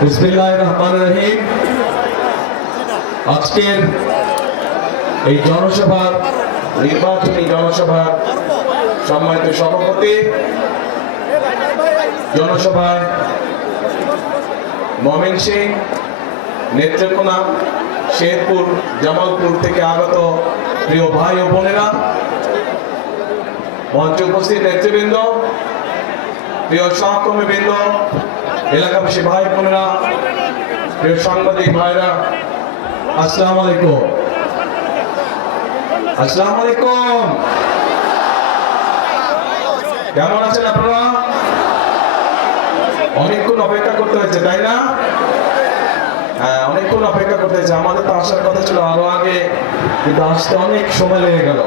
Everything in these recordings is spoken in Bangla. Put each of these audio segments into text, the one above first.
বিসমিল্লাহির রহমানির রহিম। আজকের এই জনসভার নির্বাচনী জনসভার সম্মানিত সভাপতি, জনসভায় ময়মনসিংহ, নেত্রকোনা, শেরপুর, জামালপুর থেকে আগত প্রিয় ভাই ও বোনেরা, মঞ্চে উপস্থিত নেতৃবৃন্দ, প্রিয় সহকর্মীবৃন্দ, এলাকাবাসী ভাই বোনেরা, প্রিয় সাংবাদিক ভাইরা, আসসালামু আলাইকুম। আসসালামু আলাইকুম। কেমন আছেন আপনারা? অনেকক্ষণ অপেক্ষা করতে হয়েছে, তাই না? হ্যাঁ, অনেকক্ষণ অপেক্ষা করতে হয়েছে। আমাদের তো আসার কথা ছিল আরো আগে, কিন্তু আসতে অনেক সময় লেগে গেল।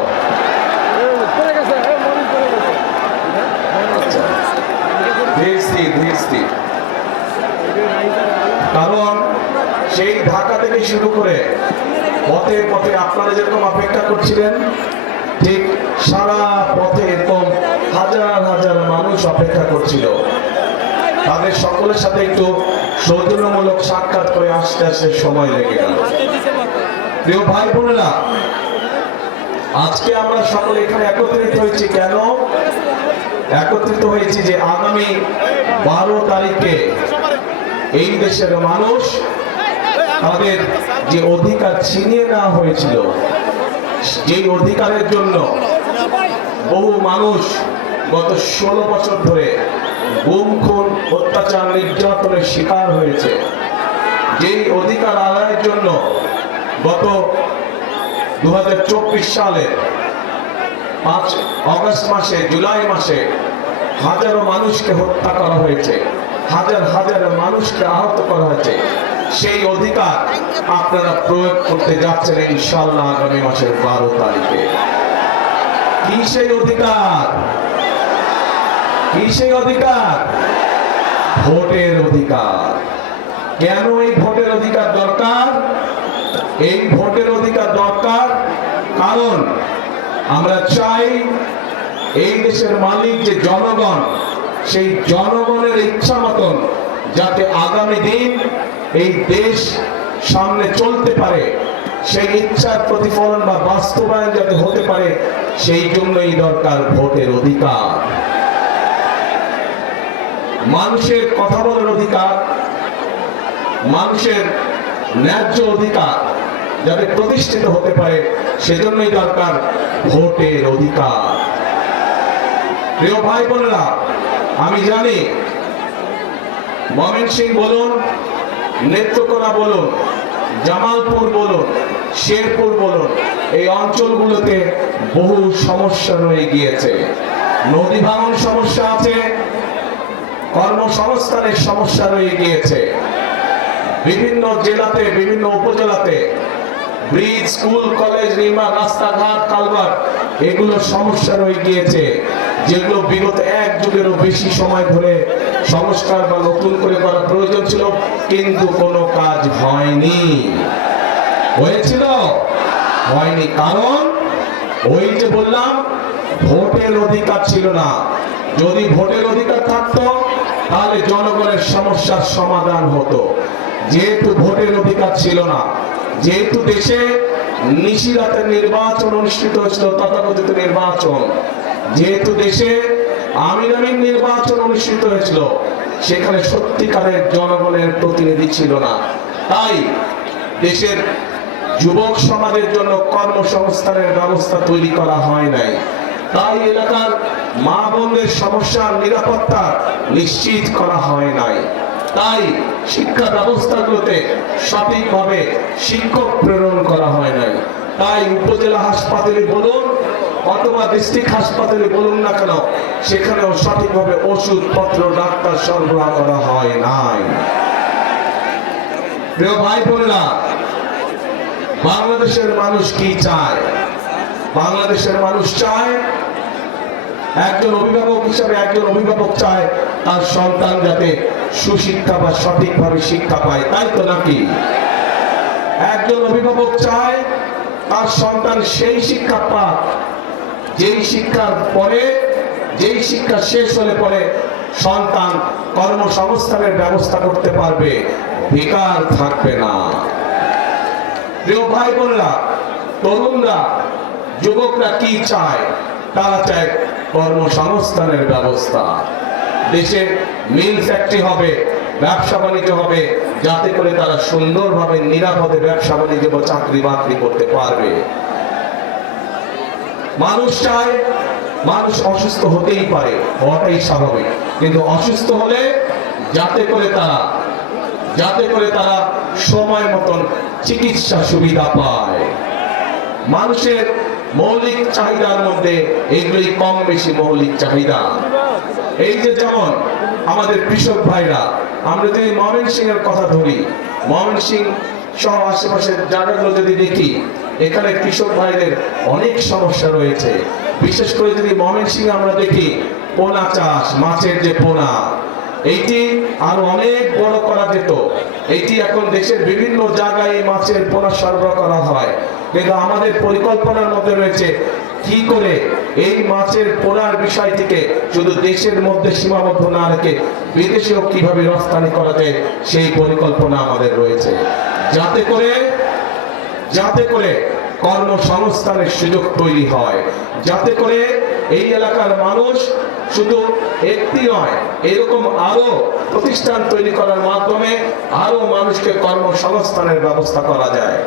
কারণ সেই ঢাকা থেকে শুরু করে পথে পথে আপনারা যেরকম অপেক্ষা করছিলেন, ঠিক সারা পথে এরকম হাজার হাজার মানুষ অপেক্ষা করছিল। তাদের সকলের সাথে একটু সৌজন্যমূলক সাক্ষাৎ করে আসতে আসতে সময় লেগে গেল। প্রিয় ভাই বোনেরা, আজকে আমরা সকলে এখানে একত্রিত হয়েছি কেন? একত্রিত হয়েছি যে আগামী 12 তারিখে এই দেশের মানুষ তাদের যে অধিকার ছিনিয়ে নেওয়া হয়েছিল, যেই অধিকারের জন্য বহু মানুষ গত 16 বছর ধরে গুম, খুন, অত্যাচার, নির্যাতনের শিকার হয়েছে, যেই অধিকার আদায়ের জন্য গত 2024 সালের 5 অগস্ট মাসে, জুলাই মাসে হাজারো মানুষকে হত্যা করা হয়েছে, হাজার হাজার মানুষকে আহত করা হয়েছে, সেই অধিকার আপনারা প্রয়োগ করতে যাচ্ছেন ইনশাআল্লাহ আগামী মাসের 12 তারিখে। কি সেই অধিকার? কি সেই অধিকার? ভোটের অধিকার। কেন এই ভোটের অধিকার দরকার? এই ভোটের অধিকার দরকার কারণ আমরা চাই এই দেশের মালিক যে জনগণ, সেই জনগণের ইচ্ছা মতন যাতে আগামী দিন এই দেশ সামনে চলতে পারে, সেই ইচ্ছার প্রতিফলন বা বাস্তবায়ন যাতে হতে পারে, সেই জন্যই দরকার ভোটের অধিকার। মানুষের কথা বলার অধিকার, মানুষের ন্যায্য অধিকার যাতে প্রতিষ্ঠিত হতে পারে, সেজন্যই দরকার ভোটের অধিকার। প্রিয় ভাই বোনেরা, আমি জানি ময়মনসিংহ বলুন, নেত্রকোনা বলুন, জামালপুর বলুন, শেরপুর বলুন, এই অঞ্চলগুলোতে বহু সমস্যা রয়ে গিয়েছে। নদী ভাঙন সমস্যা আছে, কর্মসংস্থানের সমস্যা রয়ে গিয়েছে, বিভিন্ন জেলাতে, বিভিন্ন উপজেলাতে ব্রিজ, স্কুল, কলেজ নির্মাণ, রাস্তাঘাট, কালভার্ট, এগুলোর সমস্যা রয়ে গিয়েছে, যেগুলো বিগত 1 যুগেরও বেশি সময় ধরে সংস্কার বা নতুন করে করা প্রয়োজন ছিল, কিন্তু কোনো কাজ হয়নি। হয়েছিল? হয়নি। কারণ ওই যে বললাম, ভোটের অধিকার ছিল না। যদি ভোটের অধিকার থাকতো তাহলে জনগণের সমস্যার সমাধান হতো। যেহেতু ভোটের অধিকার ছিল না, যেহেতু দেশে নিশিরাতের নির্বাচন অনুষ্ঠিত হয়েছিল, তথাকথিত নির্বাচন, যেহেতু দেশে আমিন নির্বাচন অনুষ্ঠিত হয়েছিল, সেখানে সত্যিকারের জনগণের প্রতিনিধি ছিল না। তাই দেশের যুবক সমাজের জন্য কর্মসংস্থানের ব্যবস্থা তৈরি করা হয় নাই। তাই এলাকার মা বোনদের সমস্যার নিরাপত্তা নিশ্চিত করা হয় নাই। তাই শিক্ষা ব্যবস্থাগুলোতে সঠিকভাবে শিক্ষক প্রেরণ করা হয় নাই। তাই উপজেলা হাসপাতালে বলুন অথবা ডিস্ট্রিক্ট হাসপাতালে বলুন না কেন, সেখানেও সঠিকভাবে ওষুধপত্র, ডাক্তার সরবরাহ করা হয় নাই। প্রিয় ভাই বোনেরা, বাংলাদেশের মানুষ কি চায়? বাংলাদেশের মানুষ চায়, একজন অভিভাবক হিসাবে একজন অভিভাবক চায় তার সন্তান যাতে সুশিক্ষা বা সঠিকভাবে শিক্ষা পায়, তাই তো নাকি? একজন অভিভাবক চায় তার সন্তান সেই শিক্ষা পাক যেই শিক্ষার পরে, যেই শিক্ষা শেষ হলে পরে সন্তান কর্মসংস্থানের ব্যবস্থা করতে পারবে, বেকার থাকবে না। প্রিয় ভাই বোনেরা, তরুণরা, যুবকরা কি চায়? তারা চায় কর্মসংস্থানের ব্যবস্থা। দেশে মিল ফ্যাক্টরি হবে, ব্যবসা বাণিজ্য হবে, যাতে করে তারা সুন্দরভাবে নিরাপদে ব্যবসা বাণিজ্য বা চাকরি বাকরি করতে পারবে। মানুষ চায়, মানুষ অসুস্থ হতেই পারে, হওয়াটাই স্বাভাবিক, কিন্তু অসুস্থ হলে যাতে করে তারা সময় মতন চিকিৎসা সুবিধা পায়। মানুষের মৌলিক চাহিদার মধ্যে এগুলি কম বেশি মৌলিক চাহিদা। এই যে যেমন আমাদের কৃষক ভাইরা, আমরা যদি ময়মনসিংহের কথা ধরি, ময়মনসিংহ সহ আশেপাশের জায়গাগুলো যদি দেখি, এখানে কৃষক ভাইদের অনেক সমস্যা রয়েছে। বিশেষ করে যদি ময়মনসিংহে আমরা দেখি পোনা চাষ, মাছের যে পোনা, এইটি আরো অনেক বড় করা যেত। এইটি এখন দেশের বিভিন্ন জায়গায় মাছের পোনা সরবরাহ করা হয়, কিন্তু আমাদের পরিকল্পনার মধ্যে রয়েছে কি করে এই মাছের পোনার বিষয়টিকে শুধু দেশের মধ্যে সীমাবদ্ধ না রেখে বিদেশেও কিভাবে রপ্তানি করা যায়, সেই পরিকল্পনা আমাদের রয়েছে, যাতে করে কর্মসংস্থানের সুযোগ তৈরি হয়, যাতে করে এই এলাকার মানুষ শুধু একটি নয়, এরকম আরো প্রতিষ্ঠান তৈরি করার মাধ্যমে আরো মানুষকে কর্মসংস্থানের ব্যবস্থা করা যায়।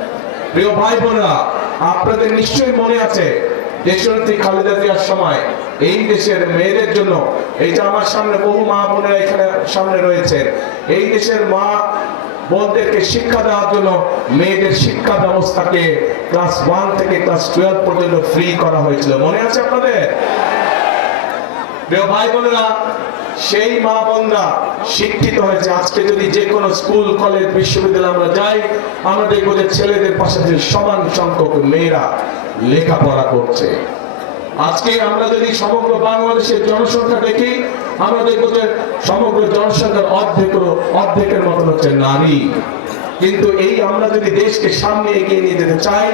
প্রিয় ভাই বোনেরা, আপনাদের নিশ্চয়ই মনে আছে দেশনেত্রী খালেদা জিয়ার সময় এই দেশের মেয়েদের জন্য, এই যে আমার সামনে বহু মা বোনেরা এখানে সামনে রয়েছেন, এই দেশের মা বোনদেরকে শিক্ষা দেওয়ার জন্য মেয়েদের শিক্ষা ব্যবস্থাকে ক্লাস 1 থেকে ক্লাস 12 পর্যন্ত ফ্রি করা হয়েছিল। মনে আছে আপনাদের? প্রিয় ভাই বোনেরা, সেই মা বোনরা শিক্ষিত হয়েছে। আজকে যদি যে কোনো স্কুল, কলেজ, বিশ্ববিদ্যালয়ে আমরা যাই, আমরা দেখবো যে ছেলেদের পাশাপাশি সমান সংখ্যক মেয়েরা লেখাপড়া করছে। আজকে আমরা যদি সমগ্র বাংলাদেশের জনসংখ্যা দেখি, আমরা দেখবো যে সমগ্র জনসংখ্যার অর্ধেকের মতন হচ্ছে নারী। কিন্তু এই আমরা যদি দেশকে সামনে এগিয়ে নিয়ে যেতে চাই,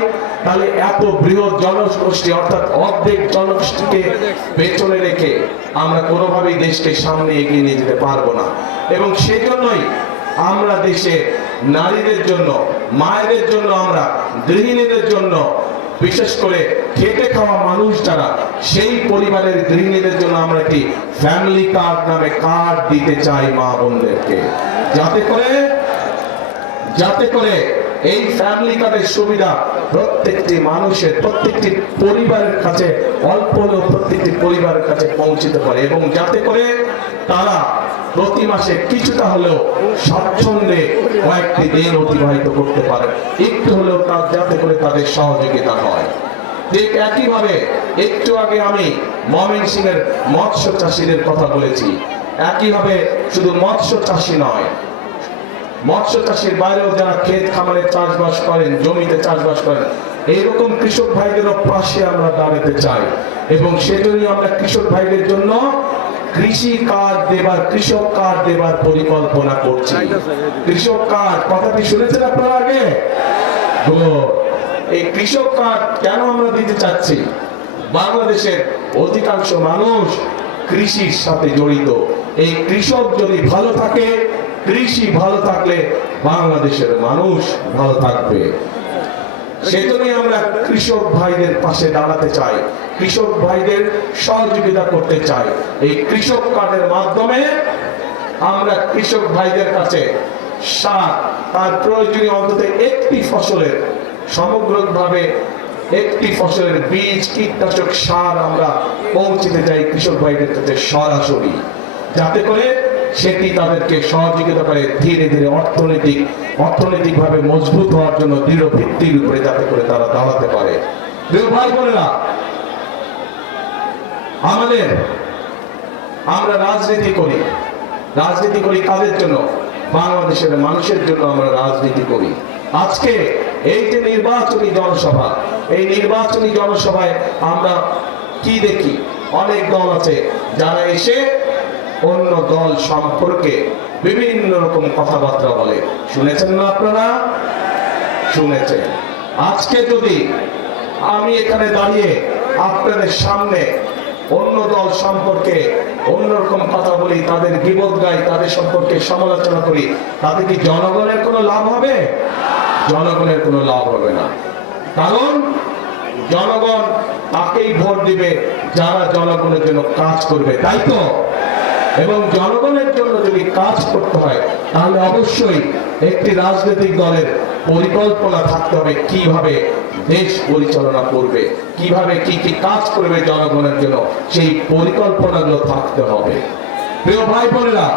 তাহলে এত বৃহৎ জনগোষ্ঠী অর্থাৎ অর্ধেক জনগোষ্ঠীকে পেছনে রেখে আমরা কোনোভাবেই দেশকে সামনে এগিয়ে নিয়ে যেতে পারবো না। এবং সেজন্যই আমরা দেশে নারীদের জন্য, মায়েদের জন্য, আমরা গৃহিণীদের জন্য, বিশেষ করে খেটে খাওয়া মানুষ যারা, সেই পরিবারের গৃহিণীদের জন্য আমরা একটি ফ্যামিলি কার্ড নামে কার্ড দিতে চাই মা বোনদেরকে, যাতে করে এই ফ্যামিলি কার্ডের সুবিধা প্রত্যেকটি মানুষের, প্রত্যেকটি পরিবারের কাছে, অল্প হলেও প্রত্যেকটি পরিবারের কাছে পৌঁছতে পারে, এবং যাতে করে তারা প্রতি মাসে কিছুটা হলেও স্বাচ্ছন্দ্যে কয়েকটি দিন অতিবাহিত করতে পারে, একটু হলেও যাতে করে তাদের সহযোগিতা হয়। ঠিক একইভাবে একটু আগে আমি ময়মনসিংহের মৎস্য চাষীদের কথা বলেছি। একইভাবে শুধু মৎস্য চাষী নয়, মৎস্য চাষীর বাইরেও যারা ক্ষেত খামারে চাষবাস করেন, জমিতে চাষবাস করেন, এইরকম কৃষক ভাইদেরও পাশে আমরা দাঁড়াতে চাই। এবং সেজন্যই আমরা কৃষক ভাইদের জন্য কৃষক কার্ড দেবার পরিকল্পনা করছি। কৃষক কার্ড কথাটি শুনেছেন আপনারা আগে? এই কৃষক কার্ড কেন আমরা দিতে চাচ্ছি? বাংলাদেশের অধিকাংশ মানুষ কৃষির সাথে জড়িত। এই কৃষক যদি ভালো থাকে, কৃষি ভালো থাকলে বাংলাদেশের মানুষ ভালো থাকবে। সেজন্যই আমরা কৃষক ভাইদের পাশে দাঁড়াতে চাই, কৃষক ভাইদের সহযোগিতা করতে চাই। এই কৃষক কার্ডের মাধ্যমে আমরা কৃষক ভাইদের কাছে সার, তার প্রয়োজনীয় অন্তত একটি ফসলের, সমগ্রভাবে একটি ফসলের বীজ, কীটনাশক, সার আমরা পৌঁছতে চাই কৃষক ভাইদের কাছে সরাসরি, যাতে করে সেটি তাদেরকে সহযোগিতা করে ধীরে ধীরে অর্থনৈতিকভাবে মজবুত হওয়ার জন্য দৃঢ় ভিত্তির উপরে, যাতে করে তারা দাঁড়াতে পারে। প্রিয় ভাই বোনেরা, আমরা রাজনীতি করি কাদের জন্য? বাংলাদেশের মানুষের জন্য আমরা রাজনীতি করি। আজকে এই যে নির্বাচনী জনসভা, এই নির্বাচনী জনসভায় আমরা কি দেখি? অনেক দল আছে যারা এসে অন্য দল সম্পর্কে বিভিন্ন রকম কথাবার্তা বলে। শুনেছেন না আপনারা? শুনেছেন। আজকে যদি আমি এখানে দাঁড়িয়ে আপনাদের সামনে অন্য দল সম্পর্কে অন্যরকম কথা বলি, তাদের গীবত গাই, তাদের সম্পর্কে সমালোচনা করি, তাতে কি জনগণের কোনো লাভ হবে? জনগণের কোনো লাভ হবে না। কারণ জনগণ তাকেই ভোট দিবে যারা জনগণের জন্য কাজ করবে, তাই তো? এবং জনগণের জন্য যদি কাজ করতে হয় তাহলে অবশ্যই একটি রাজনৈতিক দলের পরিকল্পনা থাকতে হবে কিভাবে দেশ পরিচালনা করবে, কিভাবে কি কি কাজ করবে জনগণের জন্য, সেই পরিকল্পনাগুলো থাকতে হবে। প্রিয় ভাই বোনেরা,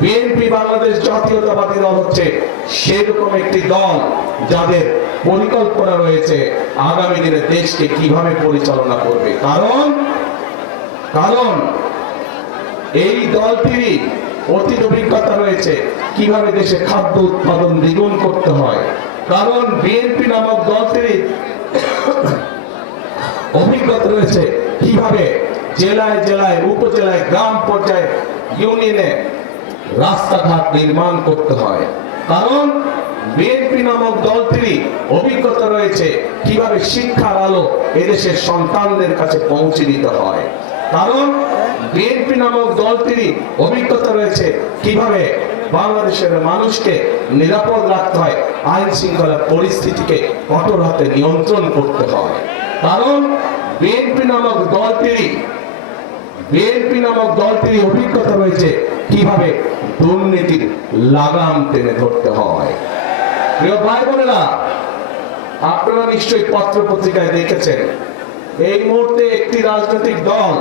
বিএনপি বাংলাদেশ জাতীয়তাবাদী দল হচ্ছে সেরকম একটি দল যাদের পরিকল্পনা রয়েছে আগামী দিনে দেশকে কিভাবে পরিচালনা করবে। কারণ এই দলটিরই অতীত অভিজ্ঞতা রয়েছে কিভাবে দেশে খাদ্য উৎপাদন দ্বিগুণ করতে হয়। কারণ বিএনপি নামক দলটিরই অভিজ্ঞতা রয়েছে কিভাবে জেলায় জেলায়, উপজেলায়, গ্রাম পর্যায়ে, ইউনিয়নে রাস্তাঘাট নির্মাণ করতে হয়। কারণ বিএনপি নামক দলটিরই অভিজ্ঞতা রয়েছে কিভাবে শিক্ষার আলো এদেশের সন্তানদের কাছে পৌঁছে দিতে হয়। কারণ বিএনপি নামক দলটিরই অভিজ্ঞতা রয়েছে কিভাবে বাংলাদেশের মানুষকে নিরাপদ রাখতে হয়, আইন শৃঙ্খলা পরিস্থিতিকে কঠোর হাতে নিয়ন্ত্রণ করতে হয়। কারণ বিএনপি নামক দলটিরই অভিজ্ঞতা রয়েছে কিভাবে দুর্নীতির লাগাম টেনে ধরতে হয়। প্রিয় ভাই বোনেরা, আপনারা নিশ্চয়ই পত্র পত্রিকায় দেখেছেন এই মুহূর্তে একটি রাজনৈতিক দল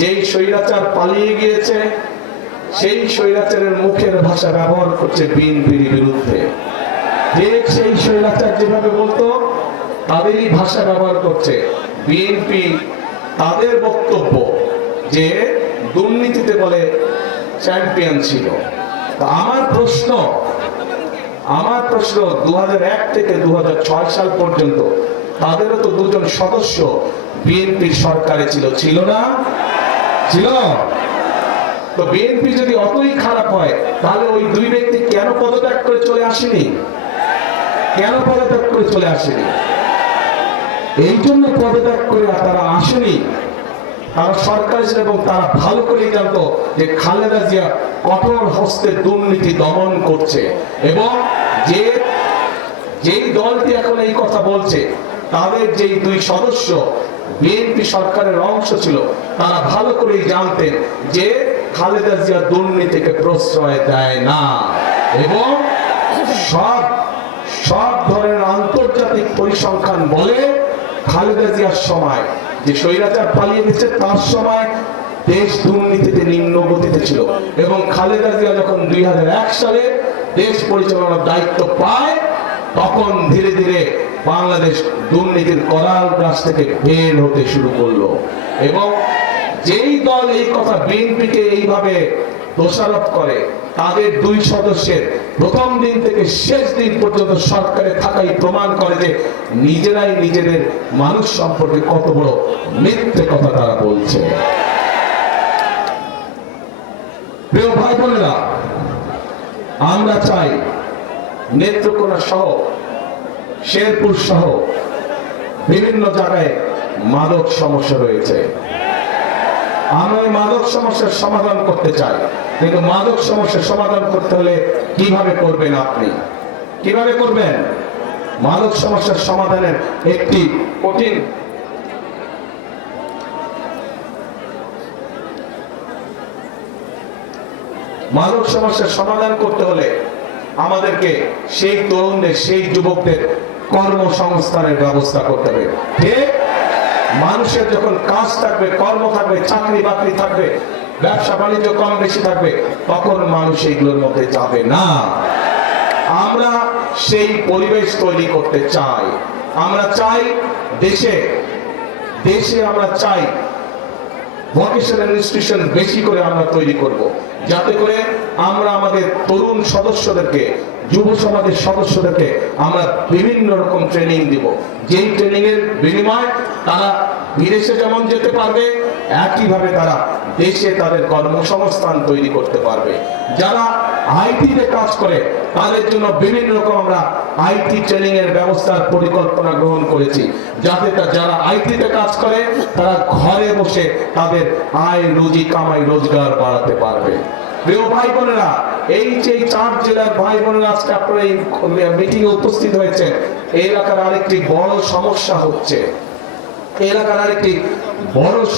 যেই স্বৈরাচার পালিয়ে গিয়েছে সেই স্বৈরাচারের মুখের ভাষা ব্যবহার করছে বিএনপির বিরুদ্ধে। ঠিক সেই স্বৈরাচার যেভাবে বলতো তাদেরই ভাষা ব্যবহার করছে বিএনপি। তাদের বক্তব্য যে দুর্নীতিতে বলে চ্যাম্পিয়ন ছিল। আমার প্রশ্ন 2001 থেকে 2006 সাল পর্যন্ত তাদেরও তো দুজন সদস্য বিএনপির সরকারে ছিল না? ছিল। তো বিএনপি যদি অতই খারাপ হয় তাহলে ওই দুই ব্যক্তি কেন পদত্যাগ করে চলে আসেনি? এই জন্য পদত্যাগ করে তারা আসেনি। তারা সরকার ছিল এবং তারা ভালো করেই জানতো যে খালেদা জিয়া কঠোর হস্তে দুর্নীতি দমন করছে। এবং যেই দলটি এখন এই কথা বলছে তাদের যেই দুই সদস্য বিএনপি সরকারের অংশ ছিল তারা ভালো করেই জানতেন যে খালেদা জিয়া দুর্নীতিকে প্রশ্রয় দেয় না। এবং সব ধরনের আন্তর্জাতিক পরিসংখ্যান বলে খালেদা জিয়ার সময় যে স্বৈরাচার পালিয়ে গেছে তার সময় দেশ দুর্নীতিতে নিম্ন গতিতে ছিল। এবং খালেদা জিয়া যখন 2001 সালে দেশ পরিচালনার দায়িত্ব পায় তখন ধীরে ধীরে বাংলাদেশ দুর্নীতির করাল গ্রাস থেকে বের হতে শুরু করলো। এবং যেই দল এই কথা বিএনপিকে এইভাবে দোষারোপ করে তাদের দুই সদস্যের প্রথম দিন থেকে শেষ দিন পর্যন্ত সরকারে থাকাই প্রমাণ করে যে নিজেরাই নিজেদের মানুষ সম্পর্কে কত বড় মিথ্যে কথা তারা বলছে। প্রিয় ভাই বোনেরা, আমরা চাই নেত্রকোনা সহ শেরপুর সহ বিভিন্ন জায়গায় মাদক সমস্যা রয়েছে। আমরা এই মাদক সমস্যার সমাধান করতে চাই, কিন্তু মাদক সমস্যার সমাধান করতে হলে কিভাবে করবেন? আপনি কিভাবে করবেন? মাদক সমস্যার সমাধানের একটি কঠিন মাদক সমস্যার সমাধান করতে হলে আমাদেরকে সেই তরুণদের, সেই যুবকদের কর্মসংস্থানের ব্যবস্থা করতে হবে। ঠিক মানুষের যখন কাজ থাকবে, কর্ম থাকবে, চাকরি বাকরি থাকবে, ব্যবসা বাণিজ্য কম বেশি থাকবে, তখন মানুষ এইগুলোর মধ্যে যাবে না। আমরা সেই পরিবেশ তৈরি করতে চাই। আমরা চাই দেশে আমরা চাই ভোকেশনাল ইনস্টিটিউশন বেশি করে আমরা তৈরি করব, যাতে করে আমরা আমাদের তরুণ সদস্যদেরকে, যুব সমাজের সদস্যদেরকে আমরা বিভিন্ন রকম ট্রেনিং দিব, যেই ট্রেনিং এর বিনিময়ে তারা বিদেশে যেমন যেতে পারবে একইভাবে তারা দেশে তাদের কর্মসংস্থান তৈরি করতে পারবে। যারা আইটিতে কাজ করে তাদের জন্য বিভিন্ন রকম আমরা আইটি ট্রেনিং এর ব্যবস্থার পরিকল্পনা গ্রহণ করেছি, যাতে যারা আইটিতে কাজ করে তারা ঘরে বসে তাদের আয় রুজি কামাই রোজগার বাড়াতে পারবে। প্রিয় ভাই বোনেরা, এই যে 4 জেলার ভাই বোনেরা আজকে আপনারা এই মিটিং এ উপস্থিত হয়েছেন, এই এলাকার আরেকটি বড়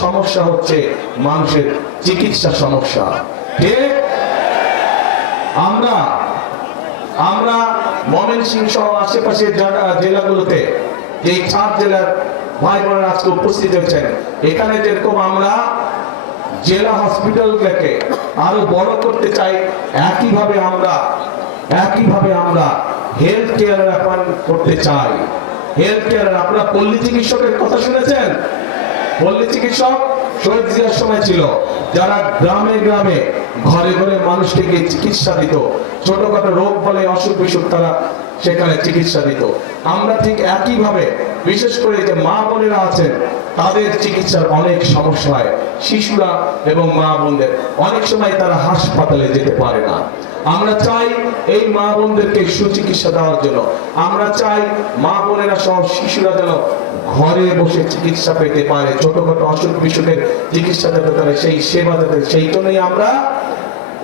সমস্যা হচ্ছে মানুষের চিকিৎসা সমস্যা। ঠিক, আমরা ময়মনসিংহ সহ আশেপাশের জেলাগুলোতে যে 4 জেলার ভাই বোনেরা আজকে উপস্থিত হয়েছেন, এখানে যেরকম আমরা জেলা হসপিটালগুলোকে আরো বড় করতে চাই, একইভাবে আমরা হেলথ কেয়ার করতে চাই। হেলথ কেয়ার, আপনারা পল্লী চিকিৎসকের কথা শুনেছেন? পল্লী চিকিৎসক শহীদ জিয়ার সময় ছিল, যারা গ্রামে গ্রামে ঘরে ঘরে মানুষকে চিকিৎসা দিত, ছোটখাটো রোগ বলে অসুখ বিসুখ তারা সেখানে চিকিৎসা দিত। আমরা ঠিক একইভাবে বিশেষ করে যে মা বোনেরা আছেন তাদের চিকিৎসার অনেক সমস্যা হয়। শিশুরা এবং মা বোনদের অনেক সময় তারা হাসপাতালে যেতে পারে না। আমরা চাই এই মা বোনদেরকে সুচিকিৎসা দেওয়ার জন্য, আমরা চাই মা বোনেরা সহ শিশুরা যেন ঘরে বসে চিকিৎসা পেতে পারে, ছোটখাটো অসুখ বিসুখের চিকিৎসা পেতে পারে, সেই সেবা দিতে। সেই জন্যই আমরা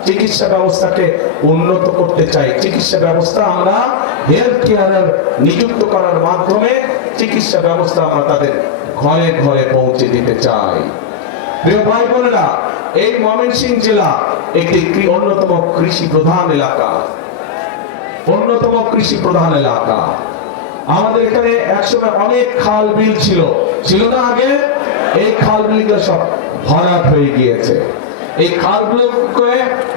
চিকিৎসা ব্যবস্থাকে উন্নত করতে চাই। চিকিৎসা ব্যবস্থা আমরা হেলথ কেয়ারার নিযুক্ত করার মাধ্যমে চিকিৎসা ব্যবস্থা আমরা তাদের ঘরে ঘরে পৌঁছে দিতে চাই। প্রিয় ভাই বোনেরা, এই ময়মনসিংহ জেলা একটি অন্যতম কৃষি প্রধান এলাকা। আমাদের এখানে একসময় অনেক খাল বিল ছিল না আগে? এই খাল বিলগুলো সব ভরাট হয়ে গিয়েছে। এই খালগুলোকে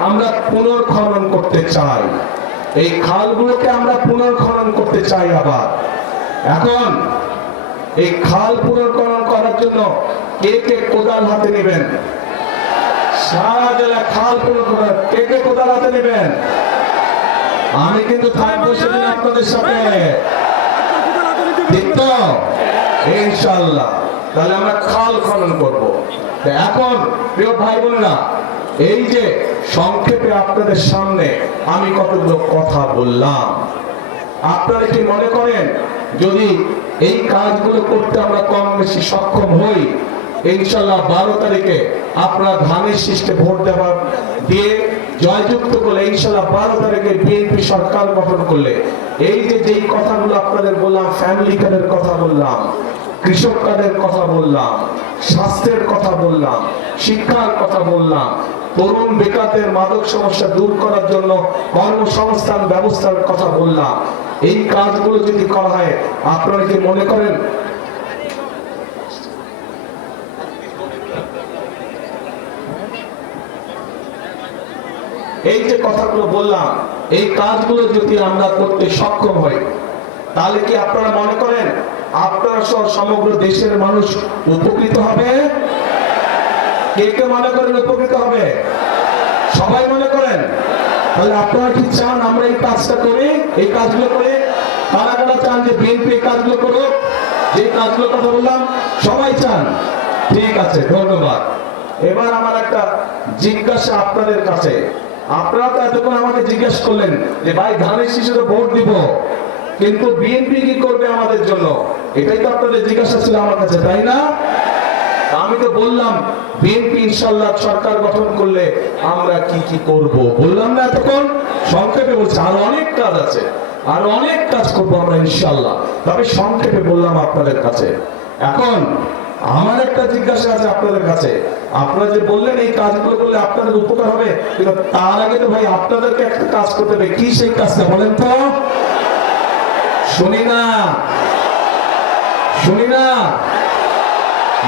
আমরা পুনর্খনন করতে চাই। আবার এখন এই খাল পুনর্খনন করার জন্য কে কোদাল হাতে নেবেন? সারা জেলা খাল পুনর্খনন কে কোদাল হাতে নেবেন? আমি কিন্তু থাকবো সেদিন আপনাদের সাথে, ঠিক তো? ইনশাআল্লাহ। তাহলে আমরা খাল খনন করব। এখন প্রিয় ভাই বোনেরা, এই যে সংক্ষেপে আপনাদের সামনে আমি কতগুলো কথা বললাম, আপনারা কি মনে করেন যদি এই কাজগুলো করতে আমরা কম বেশি সক্ষম হই, ইনশাআল্লাহ 12 তারিখে আপনারা ধানের শীষে ভোট দিয়ে জয়যুক্ত করলে, ইনশাআল্লাহ 12 তারিখে বিএনপি সরকার গঠন করলে, এই যে যেই কথাগুলো আপনাদের বললাম, ফ্যামিলি কার্ডের কথা বললাম, কৃষক কার্ডের কথা বললাম, স্বাস্থ্যের কথা বললাম, শিক্ষার কথা বললাম, তরুণ বেকারদের মাদক সমস্যা দূর করার জন্য কর্মসংস্থান ব্যবস্থার কথা বললাম, এই কাজগুলো যদি করা হয়, আপনারা কি মনে করেন এই যে কথাগুলো বললাম, এই কাজগুলো যদি আমরা করতে সক্ষম হই, তাহলে কি আপনারা মনে করেন আপনারা সহ সমগ্র দেশের মানুষ উপকৃত হবে? কে মনে করেন উপকৃত হবে? সবাই মনে করেন? তাহলে আপনারা কি চান আমরা এই কাজটা করি? এই কাজগুলো করে কারা চান যে বিএনপি এই কাজগুলো করুক? যে কাজগুলোর কথা বললাম সবাই চান? ঠিক আছে, ধন্যবাদ। এবার আমার একটা জিজ্ঞাসা আপনাদের কাছে। আপনারা তো এতক্ষণ আমাকে জিজ্ঞেস করলেন যে ভাই ধানের শীষে ভোট দিব, কিন্তু বিএনপি কি করবে আমাদের জন্য? এটাই তো আপনাদের জিজ্ঞাসা ছিল আমার কাছে, তাই না? আমি তো বললাম বিএনপি ইনশাআল্লাহ সরকার গঠন করলে আমরা কি করব বললাম না এতক্ষণ? সংক্ষেপে বলছি, আরো অনেক কাজ আছে, আরো অনেক কাজ করবো আমরা ইনশাআল্লাহ, তবে সংক্ষেপে বললাম আপনাদের কাছে। এখন আমার একটা জিজ্ঞাসা আছে আপনাদের কাছে। আপনারা যে বললেন এই কাজগুলো করলে আপনাদের উপকার হবে, কিন্তু তার আগে তো ভাই আপনাদেরকে একটা কাজ করতে হবে। কি সেই কাজটা বলেন তো? শুনি না।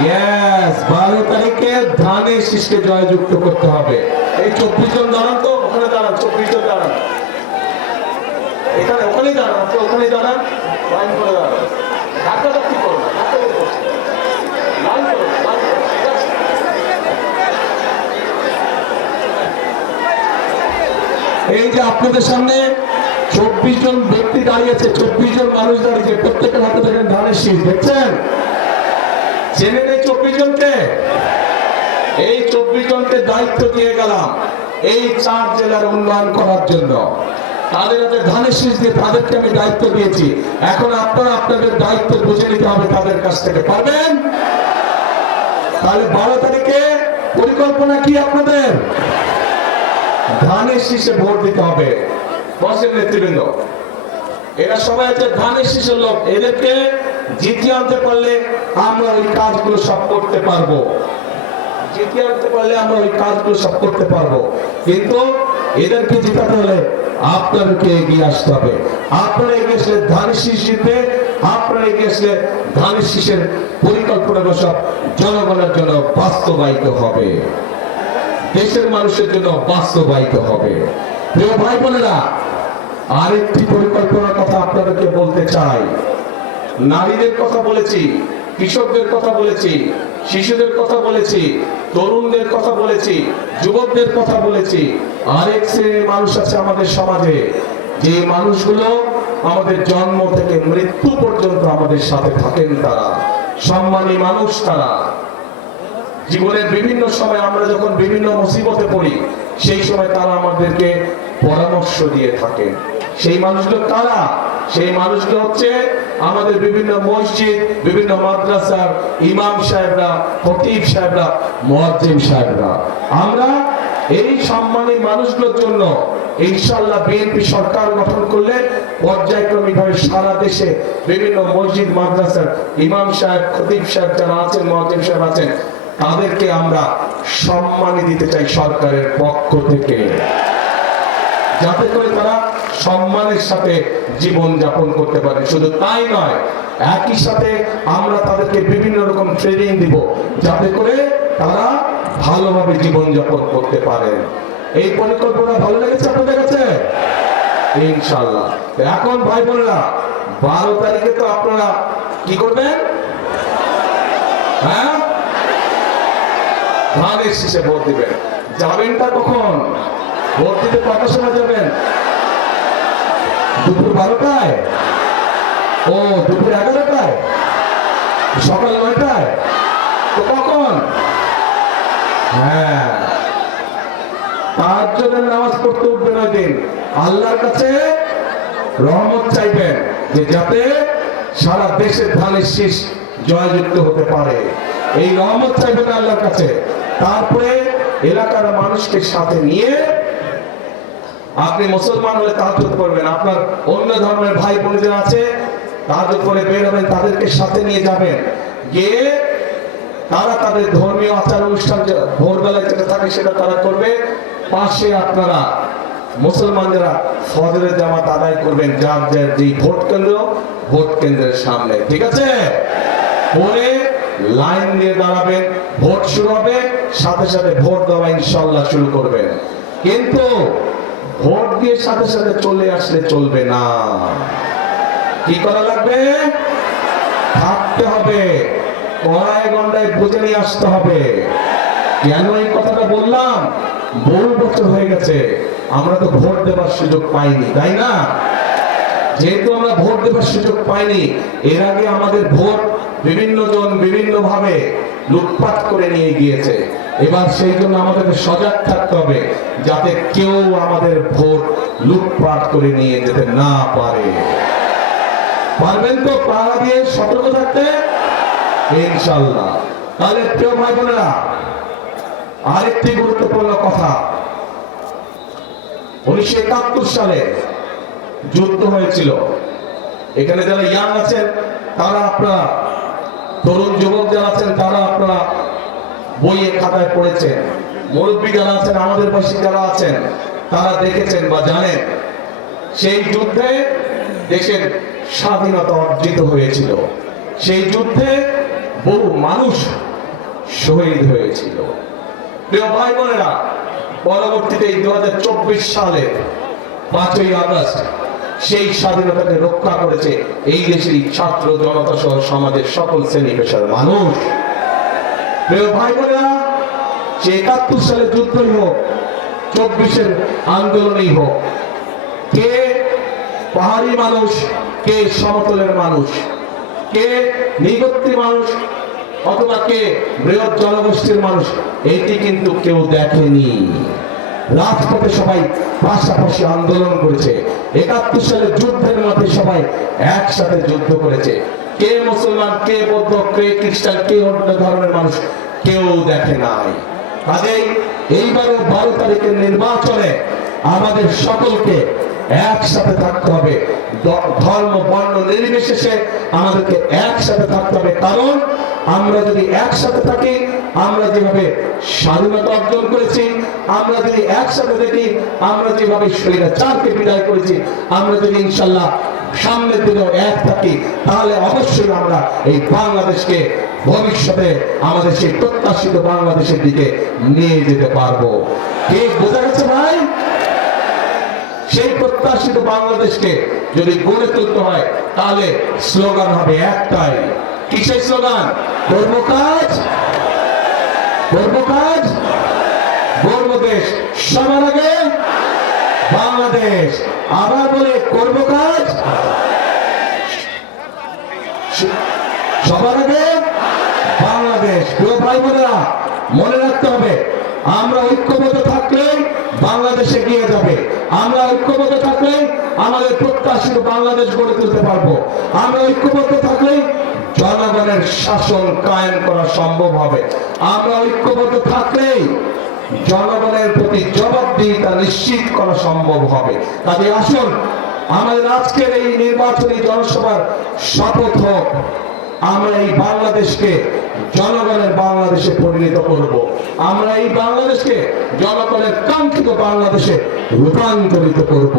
ইয়েস, 12 তারিখে ধানের শীষকে জয়যুক্ত করতে হবে। এই 24 জন দাঁড়ান তো, ওখানে দাঁড়ান, 24 জন দাঁড়ান, ওখানেই দাঁড়ান, লাইন করে দাঁড়ান, ধাক্কাধাক্কি করুন, এই যে আপনাদের সামনে 24 জন ব্যক্তি দাঁড়িয়েছে, 24 জন মানুষ দাঁড়িয়েছে, প্রত্যেকের হাতে দেখেন ধানের শীষ, দেখছেন? চেনেন এই 24 জনকে? এই 24 জনকে দায়িত্ব দিয়ে গেলাম এই 4 জেলার উন্নয়ন করার জন্য। তাদের হাতে ধানের শীষ দিয়ে তাদেরকে আমি দায়িত্ব দিয়েছি। এখন আপনারা আপনাদের দায়িত্ব বুঝে নিতে হবে তাদের কাছ থেকে। পারবেন? তাহলে 12 তারিখে পরিকল্পনা কি আপনাদের? ধানের শীষে ভোট দিতে হবে। বসেন নেতৃবৃন্দ, এরা সবাই হচ্ছে ধানের শীষের লোক। এদেরকে জিতিয়ে আনতে পারলে আমরা ওই কাজগুলো সব করতে পারবো। জিতিয়ে আনতে পারলে আমরা ওই কাজগুলো সব করতে পারবো। কিন্তু এদেরকে জিতাতে হলে আপনাদেরকে এগিয়ে আসতে হবে। আপনারা এগিয়ে আসলে ধানের শীষ জিতবে। আপনারা এগিয়ে আসলে ধানের শীষের পরিকল্পনা সব জনগণের জন্য বাস্তবায়িত হবে, দেশের মানুষের জন্য বাস্তবায়িত হবে। প্রিয় ভাই বোনেরা, আরেকটি পরিকল্পনার কথা আপনাদেরকে বলতে চাই। নারীদের কথা বলেছি, কৃষকদের কথা বলেছি, শিশুদের কথা বলেছি, তরুণদের কথা বলেছি, যুবকদের কথা বলেছি। আরেক শ্রেণীর মানুষ আছে আমাদের সমাজে, যে মানুষগুলো আমাদের জন্ম থেকে মৃত্যু পর্যন্ত আমাদের সাথে থাকেন। তারা সম্মানী মানুষ। তারা জীবনের বিভিন্ন সময় আমরা যখন বিভিন্ন মুসিবতে পড়ি সেই সময় তারা আমাদেরকে পরামর্শ দিয়ে থাকেন। সেই মানুষগুলো কারা? সেই মানুষগুলো হচ্ছে আমাদের বিভিন্ন মসজিদ, বিভিন্ন মাদ্রাসার ইমাম সাহেবরা, খতিব সাহেবরা, মুয়াজ্জিন সাহেবরা। আমরা এই সম্মানী মানুষগুলোর জন্য ইনশাআল্লাহ বিএনপি সরকার গঠন করলে পর্যায়ক্রমিকভাবে সারা দেশে বিভিন্ন মসজিদ মাদ্রাসার ইমাম সাহেব, খতিব সাহেব যারা আছেন, মুয়াজ্জিন সাহেব আছেন, তাদেরকে আমরা সম্মানী দিতে চাই সরকারের পক্ষ থেকে, যাতে করে তারা সম্মানের সাথে জীবন যাপন করতে পারে। শুধু তাই নয়, একই সাথে আমরা তাদেরকে বিভিন্ন রকম ট্রেনিং দিব, যাতে করে তারা ভালোভাবে জীবন যাপন করতে পারে। এই পরিকল্পনা ভালো লেগেছে আপনাদের কাছে? ইনশাআল্লাহ। এখন ভাই বোনেরা, 12 তারিখে তো আপনারা কি করবেন? হ্যাঁ, ধানের শীষে ভোট দিবেন। যাবেনটা কখন? ভোট দিতে কটার সময় যাবেন? দুপুর 12টায়? ও, দুপুর 11টায়? সকাল 9টায়? তো কখন? হ্যাঁ, তাহাজ্জুদের নামাজ পড়তে উঠবেন ওই দিন। আল্লাহর কাছে রহমত চাইবেন যে যাতে সারা দেশের ধানের শীষ জয়যুক্ত হতে পারে। এই রহমত চাইবেন আল্লাহর কাছে। তারপরে এলাকার মানুষকে সাথে নিয়ে আপনি মুসলমান হলে তাহাজ্জুদ করবেন। আপনার অন্য ধর্মের ভাই বোন যারা আছে তাহাজ্জুদ করে বের হবেন, তাদেরকে সাথে নিয়ে যাবেন। গিয়ে তারা তাদের ধর্মীয় আচার অনুষ্ঠান ভোরবেলায় যেটা থাকে সেটা তারা করবে। পাশে আপনারা মুসলমান যারা ফজরের জামাত আদায় করবেন যার যার যে ভোট কেন্দ্রের সামনে। ঠিক আছে? পরে লাইন দিয়ে দাঁড়াবেন, ভোট শুরু হবে, সাথে সাথে ভোট দেওয়া ইনশাআল্লাহ শুরু করবেন। কিন্তু ভোট দিয়ে সাথে সাথে চলে আসলে চলবে না। কি করা লাগবে? থাকতে হবে, কড়াই গন্ডায় বুঝে নিয়ে আসতে হবে। কেন এই কথাটা বললাম? বহু বছর হয়ে গেছে আমরা তো ভোট দেবার সুযোগ পাইনি, তাই না? যেহেতু আমরা ভোট দেবার সুযোগ পাইনি, এর আগে আমাদের ভোট বিভিন্ন জন বিভিন্ন ভাবে লুটপাট করে নিয়ে গিয়েছে। এবার সেই জন্য আমাদেরকে সজাগ থাকতে হবে যাতে কেউ আমাদের ভোট লুটপাট করে নিয়ে যেতে না পারে। পারবেন তো পাহারা দিয়ে সতর্ক থাকতে? ইনশাআল্লাহ। তাহলে প্রিয় ভাই বোনেরা, আরেকটি গুরুত্বপূর্ণ কথা, 1971 সালে যুদ্ধ হয়েছিল। এখানে যারা ইয়াং আছেন তারা, আপনারা তরুণ যুবক যারা আছেন তারা আপনারা বইয়ে খাতায় পড়েছেন। মুরব্বী যারা আছেন, আমাদের বয়সী যারা আছেন তারা দেখেছেন বা জানেন সেই যুদ্ধে দেশের স্বাধীনতা অর্জিত হয়েছিল। সেই যুদ্ধে বহু মানুষ শহীদ হয়েছিল। প্রিয় ভাই বোনেরা, পরবর্তীতে 2024 সালে 5ই আগস্ট সেই স্বাধীনতাকে রক্ষা করেছে এই দেশের ছাত্র জনতা সহ সমাজের সকল শ্রেণী পেশার মানুষ। প্রিয় ভাই বোনেরা, যে 71 সালে যুদ্ধই হোক, 24-এর আন্দোলনই হোক, কে পাহাড়ি মানুষ, কে সমতলের মানুষ, কে নৃগোত্রী মানুষ, অথবা কে বৃহৎ জনগোষ্ঠীর মানুষ, এটি কিন্তু কেউ দেখেনি। রাজপথে সবাই পাশাপাশি আন্দোলন করেছে। 71 সালের যুদ্ধের মধ্যে সবাই একসাথে যুদ্ধ করেছে। কে মুসলমান, কে বৌদ্ধ, কে খ্রিস্টান, কে অন্য ধর্মের মানুষ, কেউ দেখে নাই। কাজেই এইবারও 12 তারিখের নির্বাচনে আমাদের সকলকে একসাথে থাকতে হবে। ধর্ম বর্ণ নির্বিশেষে আমাদেরকে একসাথে থাকতে হবে। কারণ আমরা যদি একসাথে থাকি, আমরা যেভাবে স্বাধীনতা অর্জন করেছি, আমরা যদি একসাথে দেখি, আমরা যেভাবে স্বৈরাচারকে বিদায় করেছি, আমরা যদি ইনশাল্লাহ সামনের দিনেও এক থাকি, তাহলে অবশ্যই আমরা এই বাংলাদেশকে ভবিষ্যতে আমাদের সেই প্রত্যাশিত বাংলাদেশের দিকে নিয়ে যেতে পারবো। কি বোঝা গেছে ভাই? সেই প্রত্যাশিত বাংলাদেশকে যদি গড়ে তুলতে হয়, তাহলে স্লোগান হবে একটাই। কিসের স্লোগান? করব কাজ, করব কাজ, গড়ব দেশ, সবার আগে বাংলাদেশ। আবার বলে করব কাজ, সবার আগে বাংলাদেশ। প্রিয় ভাই বোনেরা, মনে রাখতে হবে, আমরা ঐক্যবদ্ধ থাকলে বাংলাদেশ এগিয়ে যাবে। আমরা ঐক্যবদ্ধ থাকলে আমাদের প্রত্যাশিত বাংলাদেশ গড়ে তুলতে পারবো। আমরা ঐক্যবদ্ধ থাকলে জনগণের শাসন কায়েম করা সম্ভব হবে। আমরা ঐক্যবদ্ধ থাকলেই জনগণের প্রতি জবাবদিহিতা নিশ্চিত করা সম্ভব হবে। কাজে আসুন, আমাদের আজকের এই নির্বাচনী জনসভার শপথ হোক, আমরা এই বাংলাদেশকে জনগণের বাংলাদেশে পরিণত করব। আমরা এই বাংলাদেশকে জনগণের কাঙ্ক্ষিত বাংলাদেশে রূপান্তরিত করব।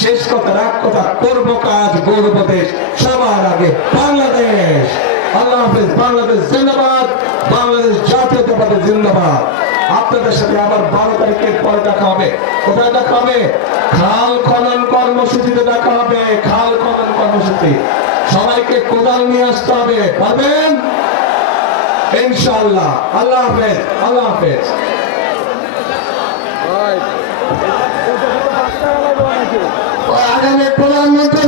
শেষ কথা, এক কথা, করব কাজ, গড়ব দেশ, সবার আগে বাংলাদেশ। আল্লাহ হাফেজ। বাংলাদেশ জিন্দাবাদ, বাংলাদেশ জাতীয়তাবাদী জিন্দাবাদ। আপনাদের সাথে আবার 12 তারিখের পরে দেখা হবে। কোথায় দেখা হবে? খাল খনন কর্মসূচিতে দেখা হবে। খাল খনন কর্মসূচি, সবাইকে কোদাল নিয়ে আসতে হবে। পারবেন ইনশাআল্লাহ। আল্লাহ হাফেজ, আল্লাহ হাফেজ। আগামী প্রধানমন্ত্রী